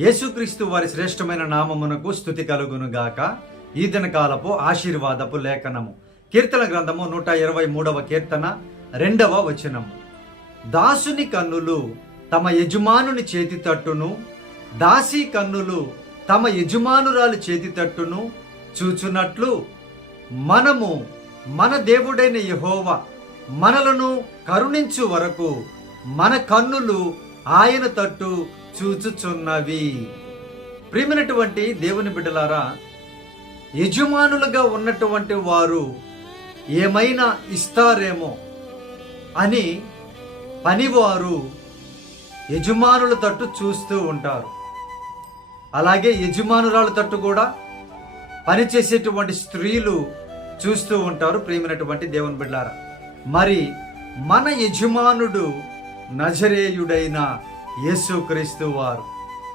యేసుక్రీస్తు వారి శ్రేష్టమైన నామమునకు స్తుతి కలుగును గాక. ఈ దినకాలపు ఆశీర్వాదపు లేఖనము కీర్తన గ్రంథము 123వ కీర్తన 2వ వచనము. దాసుని కన్నులు తమ యజమానుని చేతి తట్టును, దాసి కన్నులు తమ యజమానురాలి చేతి తట్టును చూచున్నట్లు మనము మన దేవుడైన యెహోవా మనలను కరుణించు వరకు మన కన్నులు ఆయన తట్టు చూచుచున్నవి. ప్రియమైనటువంటి దేవుని బిడ్డలారా, యజమానులుగా ఉన్నటువంటి వారు ఏమైనా ఇస్తారేమో అని పనివారు యజమానుల తట్టు చూస్తూ ఉంటారు. అలాగే యజమానురాల తట్టు కూడా పనిచేసేటువంటి స్త్రీలు చూస్తూ ఉంటారు. ప్రియమైనటువంటి దేవుని బిడ్డలారా, మరి మన యజమానుడు నజరేయుడైన యేసుక్రీస్తు వారు.